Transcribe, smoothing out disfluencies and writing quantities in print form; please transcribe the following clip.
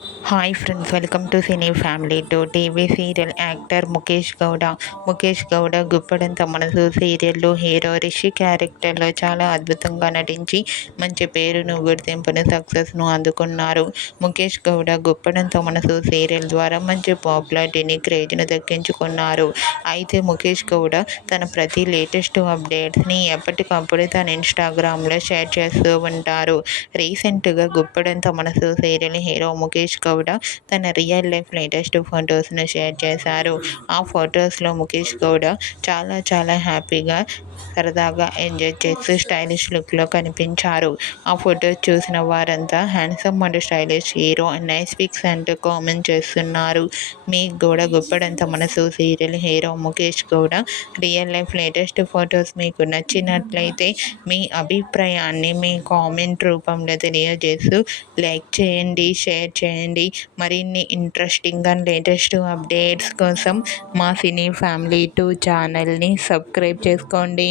Hi friends, welcome to cine family to TV serial actor Mukesh Gowda. Mukesh Gowda Guppedantha Manasu సీరియల్లో hero Rishi క్యారెక్టర్లో చాలా అద్భుతంగా నటించి మంచి పేరును, గుర్తింపును, సక్సెస్ను అందుకున్నారు. ముఖేష్ గౌడ గుప్పడంత మనసు సీరియల్ ద్వారా మంచి పాపులారిటీని, క్రేజ్ను దక్కించుకున్నారు. అయితే ముఖేష్ గౌడ తన ప్రతి లేటెస్ట్ అప్డేట్స్ని ఎప్పటికప్పుడు తన ఇన్స్టాగ్రామ్లో షేర్ చేస్తూ ఉంటారు. రీసెంట్గా గుప్పడంత మనసు సీరియల్ హీరో ముఖేష్ గౌడ తన రియల్ లైఫ్ లేటెస్ట్ ఫొటోస్ను షేర్ చేశారు. ఆ ఫొటోస్లో ముఖేష్ గౌడ చాలా హ్యాపీగా, సరదాగా ఎంజాయ్ చేస్తూ స్టైలిష్ లుక్లో కనిపించారు. ఆ ఫొటోస్ చూసిన వారంతా handsome and stylish hero, nice pics అంటూ కామెంట్ చేస్తున్నారు. మీకు కూడా గుప్పడంత మనసు serial hero Mukesh Gowda real life latest photos మీకు నచ్చినట్లయితే మీ అభిప్రాయాన్ని మీ కామెంట్ రూపంలో తెలియజేస్తూ లైక్ చేయండి, షేర్ చేయండి. మరిన్ని ఇంట్రెస్టింగ్ అండ్ లేటెస్ట్ అప్డేట్స్ కోసం మా సినీ ఫ్యామిలీ 2 ఛానల్ని సబ్స్క్రైబ్ చేసుకోండి.